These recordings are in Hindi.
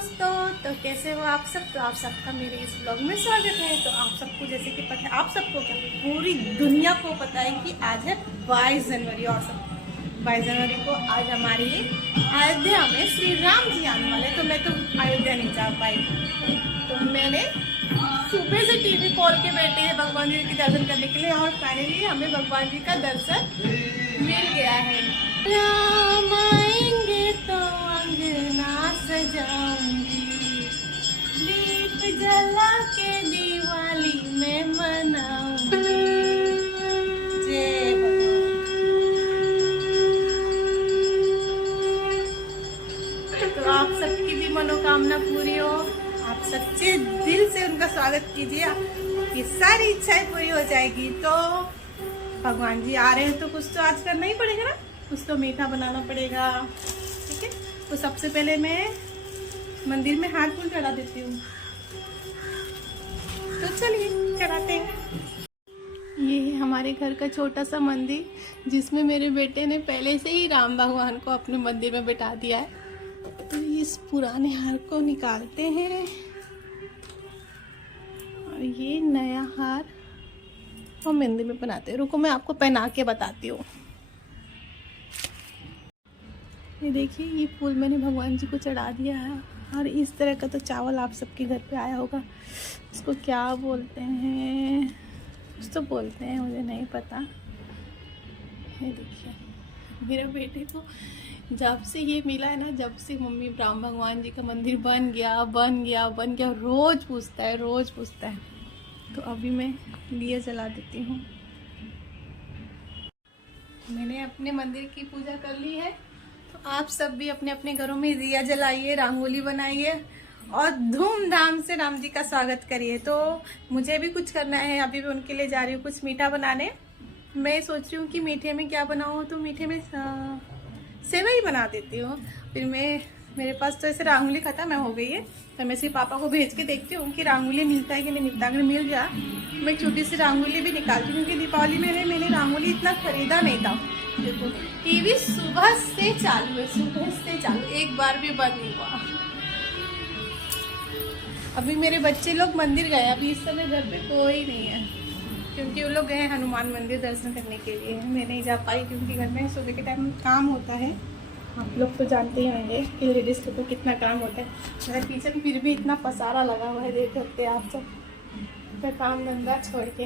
दोस्तों, तो कैसे हो आप सब। तो आप सबका मेरे इस ब्लॉग में स्वागत है। तो आप सबको जैसे कि पता है, आप सबको क्या पूरी दुनिया को पता है कि आज है 22 जनवरी। और सब 22 जनवरी को आज हमारे अयोध्या में श्री राम जी आने वाले। तो मैं तो अयोध्या नहीं जा पाई, तो मैंने सुबह से टीवी खोल के बैठे हैं भगवान जी के दर्शन करने के लिए। और फाइनली हमें भगवान जी का दर्शन मिल गया है। राम आएंगे तो अंगना सजाऊंगी, दीप जला के दिवाली में मनाऊंगी। जय भगवान। तो आप सबकी भी मनोकामना पूरी हो, आप सच्चे दिल से उनका स्वागत कीजिए, आपकी सारी इच्छाएं पूरी हो जाएगी। तो भगवान जी आ रहे हैं तो कुछ तो आज करना ही पड़ेगा ना, कुछ तो मीठा बनाना पड़ेगा। ठीक है, तो सबसे पहले मैं मंदिर में हाथ फूल चढ़ा देती हूँ। तो चलिए चढ़ाते हैं। ये है हमारे घर का छोटा सा मंदिर, जिसमें मेरे बेटे ने पहले से ही राम भगवान को अपने मंदिर में बिठा दिया है। तो इस पुराने हार को निकालते हैं और ये नया हार हम मंदिर में बनाते हैं। रुको मैं आपको पहना के बताती हूँ। ये देखिए, ये फूल मैंने भगवान जी को चढ़ा दिया है। और इस तरह का तो चावल आप सबके घर पे आया होगा, इसको क्या बोलते हैं, कुछ तो बोलते हैं, मुझे नहीं पता। ये देखिए, मेरे बेटे को जब से ये मिला है ना, जब से मम्मी राम भगवान जी का मंदिर बन गया बन गया बन गया, रोज़ पूछता है रोज़ पूछता है। तो अभी मैं दिया जला देती हूँ। मैंने अपने मंदिर की पूजा कर ली है। तो आप सब भी अपने अपने घरों में दिया जलाइए, रंगोली बनाइए और धूमधाम से राम जी का स्वागत करिए। तो मुझे भी कुछ करना है, अभी भी उनके लिए जा रही हूँ कुछ मीठा बनाने। मैं सोच रही हूँ कि मीठे में क्या बनाऊँ, तो मीठे में सेवई बना देती हूँ। फिर मेरे पास तो ऐसे रंगोली खत्म हो गई है, तो मैं सिर्फ पापा को भेज के देखती हूँ कि रंगोली मिलता है कि नहीं मिलता। अगर मिल गया मैं छोटी सी रंगोली भी निकालती हूँ, क्योंकि दीपावली में मैंने रंगोली इतना खरीदा नहीं था। देखो टीवी सुबह से चालू है, सुबह से चालू, एक बार भी बंद नहीं हुआ। अभी मेरे बच्चे लोग मंदिर गए, अभी इस समय घर पे कोई नहीं है, क्योंकि वो लोग गए हनुमान मंदिर दर्शन करने के लिए। मैं नहीं जा पाई क्योंकि घर में सुबह के टाइम काम होता है। आप लोग तो जानते ही होंगे कि लेडीज़ को तो कितना काम होता है। मेरा किचन फिर भी इतना पसारा लगा हुआ है, देख सकते हैं आप सब। मैं काम धंधा छोड़ के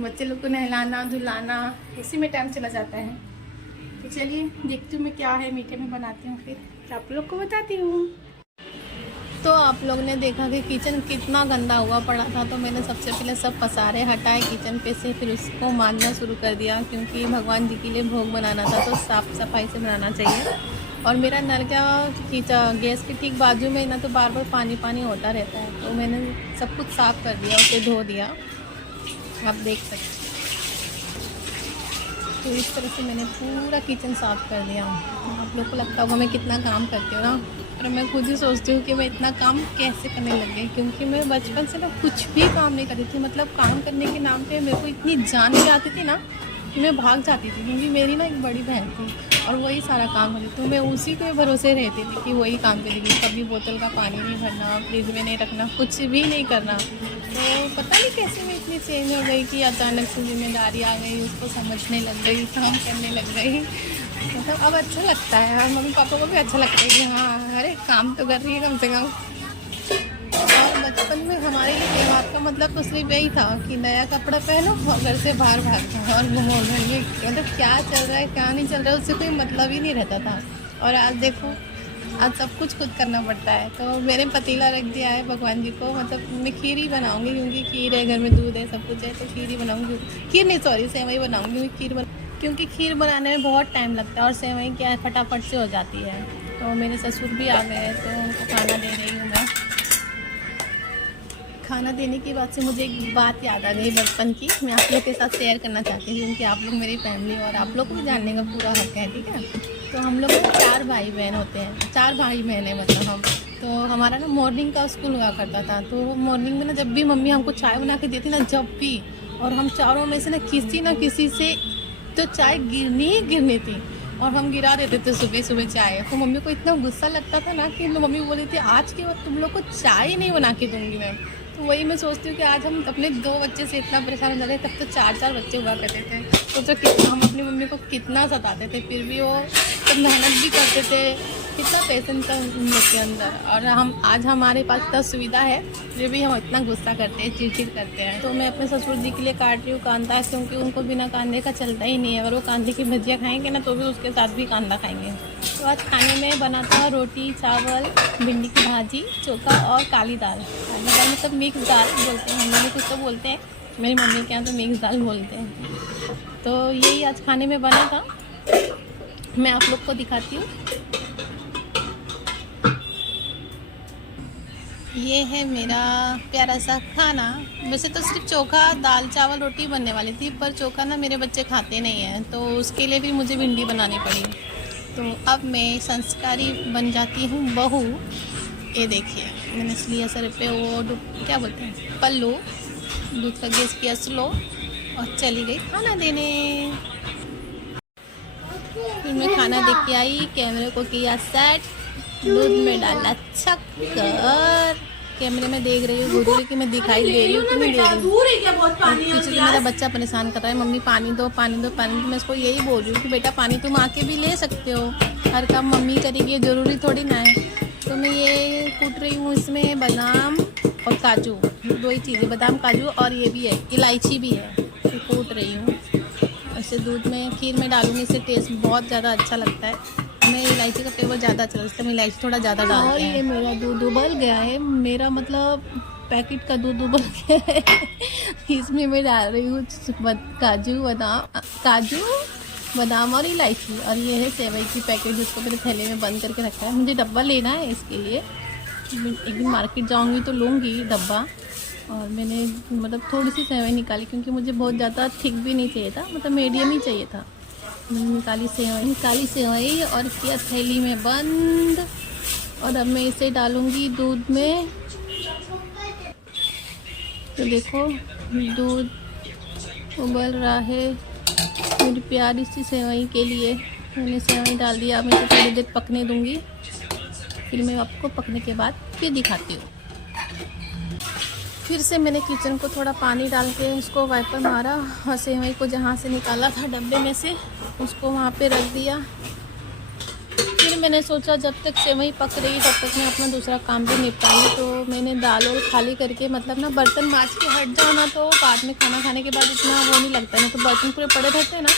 बच्चे लोग को नहलाना धुलाना, इसी में टाइम चला जाता है। तो चलिए देखती हूँ मैं क्या है मीठे में बनाती हूँ, फिर आप लोग को बताती हूँ। तो आप लोग ने देखा कि किचन कितना गंदा हुआ पड़ा था, तो मैंने सबसे पहले सब पसारे हटाए किचन पे से, फिर उसको मांजना शुरू कर दिया, क्योंकि भगवान जी के लिए भोग बनाना था तो साफ़ सफाई से बनाना चाहिए। और मेरा नल का गैस के ठीक बाजू में ना, तो बार बार पानी पानी होता रहता है, तो मैंने सब कुछ साफ़ कर दिया, उसे धो दिया, आप देख सकते हैं। तो इस तरह से मैंने पूरा किचन साफ़ कर दिया। आप लोग को लगता होगा मैं कितना काम करती हूँ ना, और मैं खुद ही सोचती हूँ कि मैं इतना काम कैसे करने लग गई, क्योंकि मैं बचपन से ना कुछ भी काम नहीं करती थी। मतलब काम करने के नाम पे मेरे को इतनी जान नहीं आती थी ना कि मैं भाग जाती थी, क्योंकि मेरी ना एक बड़ी बहन थी और वही सारा काम करती, तो मैं उसी के भरोसे रहती थी कि वही काम करेगी। कभी बोतल का पानी नहीं भरना, फ्रिज में नहीं रखना, कुछ भी नहीं करना। तो पता नहीं कैसे मैं इतनी चेंज हो गई कि अचानक से जिम्मेदारी आ गई, उसको समझने लग गई, काम करने लग गई। मतलब अब अच्छा लगता है, और मम्मी पापा को भी अच्छा लगता है कि हाँ अरे काम तो कर रही है कम से कम। और बचपन में हमारे लिए त्यौहार का मतलब तो सिर्फ यही था कि नया कपड़ा पहनो और घर से बाहर भागो और घूमो। ये मतलब क्या चल रहा है क्या नहीं चल रहा है उससे कोई मतलब ही नहीं रहता था। और आज देखो, आज सब कुछ खुद करना पड़ता है। तो मैंने पतीला रख दिया है भगवान जी को, मतलब मैं खीर ही बनाऊँगी, क्योंकि खीर है, घर में दूध है, सब कुछ है, तो खीर ही बनाऊँगी। खीर नहीं सॉरी सेवई बनाऊँगी, क्योंकि खीर बनाने में बहुत टाइम लगता है और सेवई क्या है फटाफट से हो जाती है। तो मेरे ससुर भी आ गए, तो उनको खाना दे रही हूँ मैं। खाना देने की बात से मुझे एक बात याद आ गई बचपन की, मैं आप लोग के साथ शेयर करना चाहती हूँ, क्योंकि आप लोग मेरी फैमिली और आप लोग को भी जानने का पूरा हक है। ठीक है, तो हम लोग 4 भाई बहन होते हैं, 4 भाई बहन है मतलब हम। तो हमारा ना मॉर्निंग का स्कूल हुआ करता था, तो मॉर्निंग में ना जब भी मम्मी हमको चाय बना के देती ना, जब भी, और हम चारों में से ना किसी से तो चाय गिरनी ही गिरनी थी। और हम गिरा देते थे सुबह सुबह चाय। तो मम्मी को इतना गुस्सा लगता था ना कि मम्मी बोली थी आज के बाद तुम लोग को चाय नहीं बना के दूंगी मैं। तो वही मैं सोचती हूँ कि आज हम अपने 2 बच्चे से इतना परेशान हो जाते, तब तो 4-4 बच्चे हुआ करते थे। सोचो कितना हम अपनी मम्मी को कितना सताते थे, फिर भी वो सब मेहनत भी करते थे, कितना पेशेंस था उन लोग के अंदर। और हम आज हमारे पास इतना सुविधा है, फिर भी हम इतना गुस्सा करते हैं, चिड़चिड़ करते हैं। तो मैं अपने ससुर जी के लिए काट रही हूँ कांदा, क्योंकि उनको बिना कांदे का चलता ही नहीं है। अगर वो कांदे की भजिया खाएंगे ना तो भी उसके साथ भी कांदा खाएंगे। तो आज खाने में बना था रोटी, चावल, भिंडी की भाजी, चोखा और काली दाल। काली दाल मतलब मिक्स दाल बोलते हैं, हम लोग कुछ तो बोलते हैं, मेरी मम्मी के यहाँ तो मिक्स दाल बोलते हैं। तो यही आज खाने में बना था, मैं आप लोग को दिखाती हूँ। ये है मेरा प्यारा सा खाना। वैसे तो सिर्फ चोखा, दाल, चावल, रोटी बनने वाली थी, पर चोखा ना मेरे बच्चे खाते नहीं हैं, तो उसके लिए भी मुझे भिंडी बनानी पड़ी। तो अब मैं संस्कारी बन जाती हूँ बहू। ये देखिए मैंने इसलिए सर पे वो क्या बोलते हैं पल्लू, दूध का गैस किया स्लो और चली गई खाना देने। फिर मैं खाना दे के आई, कैमरे को किया सेट, दूध में डाला शक्कर। कैमरे में देख रही हूँ गुरु कि मैं दिखाई दे रही हूँ कि नहीं दे रही हूँ। पीछे मेरा बच्चा परेशान कर रहा है, मम्मी पानी दो पानी दो पानी दो। मैं इसको यही बोल रही हूँ कि बेटा पानी तुम आके भी ले सकते हो, हर काम मम्मी करेगी जरूरी थोड़ी ना है। तो मैं ये कूट रही हूँ, इसमें बादाम और काजू, 2 ही चीज़ें, बादाम काजू और ये भी है इलायची भी है, तो कूट रही हूँ। ऐसे दूध में खीर में डालूंगी, इससे टेस्ट बहुत ज़्यादा अच्छा लगता है। मैं इलायची का फ्लेवर ज़्यादा अच्छा लगता है, मैं इलायची थोड़ा ज़्यादा डालती हूँ। और ये मेरा दूध उबल गया है, मेरा मतलब पैकेट का दूध उबल गया है। इसमें मैं डाल रही हूँ काजू बादाम और इलायची, और ये है सेवई की पैकेट जिसको मैंने थैले में बंद करके रखा है। मुझे डब्बा लेना है, इसके लिए एक दिन मार्केट जाऊँगी तो लूँगी डब्बा। और मैंने मतलब थोड़ी सी सेवई निकाली, क्योंकि मुझे बहुत ज़्यादा थिक भी नहीं चाहिए था, मतलब मीडियम ही चाहिए था। मैंने निकाली सेवई और किया थैली में बंद। और अब मैं इसे डालूँगी दूध में। तो देखो दूध उबल रहा है मेरी प्यारी सी सेवई के लिए। मैंने सेवई डाल दिया, अब मैं इसे थोड़ी देर पकने दूँगी, फिर मैं आपको पकने के बाद फिर दिखाती हूँ। फिर से मैंने किचन को थोड़ा पानी डाल के उसको वाइपर मारा और सेवई को जहाँ से निकाला था डब्बे में से उसको वहाँ पे रख दिया। फिर मैंने सोचा जब तक सेवई पक रही तब तक मैं अपना दूसरा काम भी निपटा लूँ। तो मैंने दाल और खाली करके मतलब ना बर्तन मांज के हट जाओ ना, तो बाद में खाना खाने के बाद इतना वो नहीं लगता है, तो बर्तन पूरे पड़े रहते हैं ना,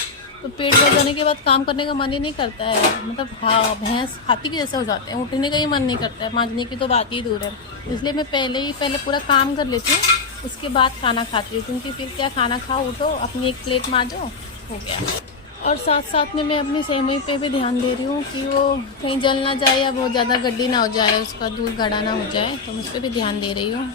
तो पेट भर जाने के बाद काम करने का मन ही नहीं करता है। मतलब हाँ भैंस हाथी के जैसे हो जाते हैं, उठने का ही मन नहीं करता है, मांजने की तो बात ही दूर है। इसलिए मैं पहले पूरा काम कर लेती हूँ, उसके बाद खाना खाती हूँ, क्योंकि फिर क्या खाना खाओ उठो अपनी एक प्लेट मांजो हो गया। और साथ साथ में मैं अपनी सेवई पे भी ध्यान दे रही हूँ कि वो कहीं जल ना जाए या बहुत ज़्यादा गड्डी ना हो जाए, उसका दूध गाढ़ा ना हो जाए, तो मैं उस पर भी ध्यान दे रही हूँ।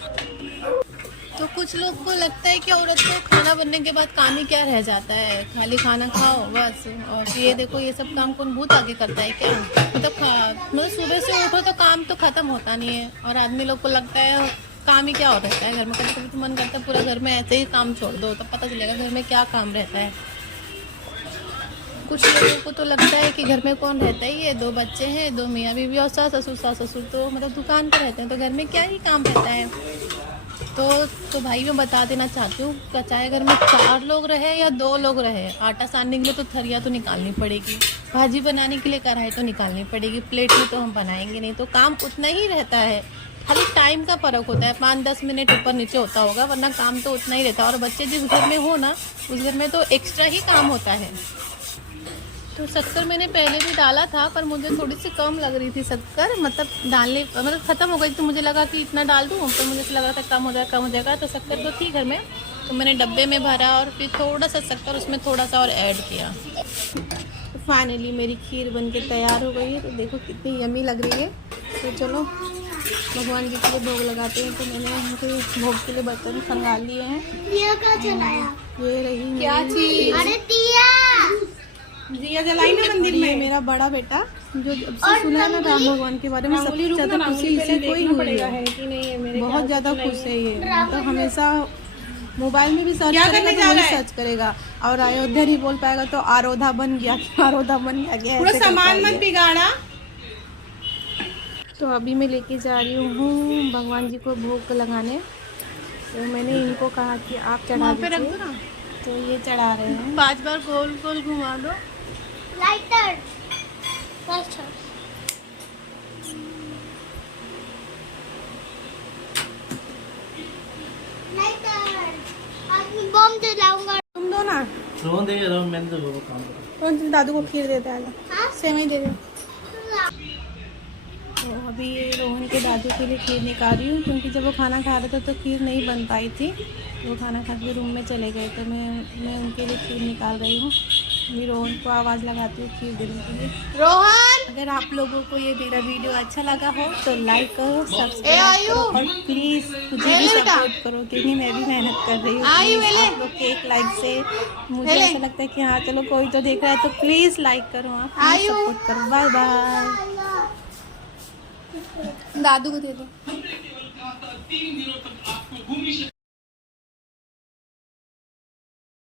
तो कुछ लोग को लगता है कि औरत को खाना बनने के बाद काम ही क्या रह जाता है, खाली खाना खाओ बस। और ये देखो ये सब काम कौन भूत आगे करता है क्या, मतलब सुबह से उठो तो काम तो ख़त्म होता नहीं है, और आदमी लोग को लगता है काम ही क्या हो रहता है घर में। कभी कभी तो मन करता है पूरा घर में ऐसे ही काम छोड़ दो, तब पता चलेगा घर में क्या काम रहता है। कुछ लोगों को तो लगता है कि घर में कौन रहता ही है, 2 बच्चे हैं, 2 मियाँ बीवी और सास ससुर तो मतलब दुकान पर रहते हैं, तो घर में क्या ही काम रहता है। तो भाई मैं बता देना चाहती हूँ, चाहे घर में 4 लोग रहे या 2 लोग रहे, आटा सानने के लिए तो थरिया तो निकालनी पड़ेगी, भाजी बनाने के लिए कढ़ाई तो निकालनी पड़ेगी, प्लेट में तो हम बनाएंगे नहीं, तो काम उतना ही रहता है, खाली टाइम का फ़र्क होता है, 5-10 मिनट ऊपर नीचे होता होगा, वरना काम तो उतना ही रहता है। और बच्चे जिस घर में हो ना उस घर में तो एक्स्ट्रा ही काम होता है। तो शक्कर मैंने पहले भी डाला था, पर मुझे थोड़ी सी कम लग रही थी शक्कर, मतलब डालने मतलब ख़त्म हो गई, तो मुझे लगा कि इतना डाल दूँ, तो मुझे लग रहा था कम हो जाएगा। तो शक्कर तो थी घर में, तो मैंने डब्बे में भरा और फिर थोड़ा सा शक्कर उसमें थोड़ा सा और ऐड किया। तो फाइनली मेरी खीर बन के तैयार हो गई है, तो देखो कितनी यमी लग रही है। तो चलो भगवान जी के लिए भोग लगाते हैं। तो मैंने उनके भोग के लिए बर्तन खंगाल लिए हैं। ये रही क्या चीज़, दिया जलाई ना मंदिर में। मेरा बड़ा बेटा जो अब से सुना है ना राम भगवान के बारे में, सबसे ज़्यादा खुशी इसी को ही हुई है कि नहीं, बहुत ज़्यादा खुश है ये, मतलब हमेशा मोबाइल में भी सर्च करेगा तो वही सर्च करेगा। और अयोध्या नहीं बोल पाएगा तो आरोधा बन गया, आरोधा बन गया, पूरा सामान मत बिगाड़ा। तो अभी मैं लेके जा रही हूँ भगवान जी को भोग लगाने। तो मैंने इनको कहा कि आप चढ़ा दीजिए, तो ये चढ़ा रहे हैं। 5 बार गोल गोल घुमा दो। लाइटर बम जलाऊंगा। तुम दो ना, रोहन दे रहा हूं, मैं तो वो काम कर रहा हूं। दादू को खीर देता है, सेवई दे दो। तो अभी ये रोहन के दादू के लिए खीर निकाल रही हूँ, क्योंकि जब वो खाना खा रहे थे तो खीर नहीं बन पाई थी। वो खाना खा के रूम में चले गए, तो मैं उनके लिए खीर निकाल रही हूँ। अभी रोहन को आवाज़ लगाती हूँ खीर देने के लिए। रोहन, अगर आप लोगों को ये मेरा वीडियो अच्छा लगा हो तो लाइक करो, सब्सक्राइब करो और प्लीज़ मुझे भी सपोर्ट करो, क्योंकि मैं भी मेहनत कर रही हूँ। आप लोग के एक लाइक से मुझे ऐसा लगता है कि हाँ चलो कोई तो देख रहा है, तो प्लीज़ लाइक करो, आप सपोर्ट करो। Bye bye. दादू को दे दो।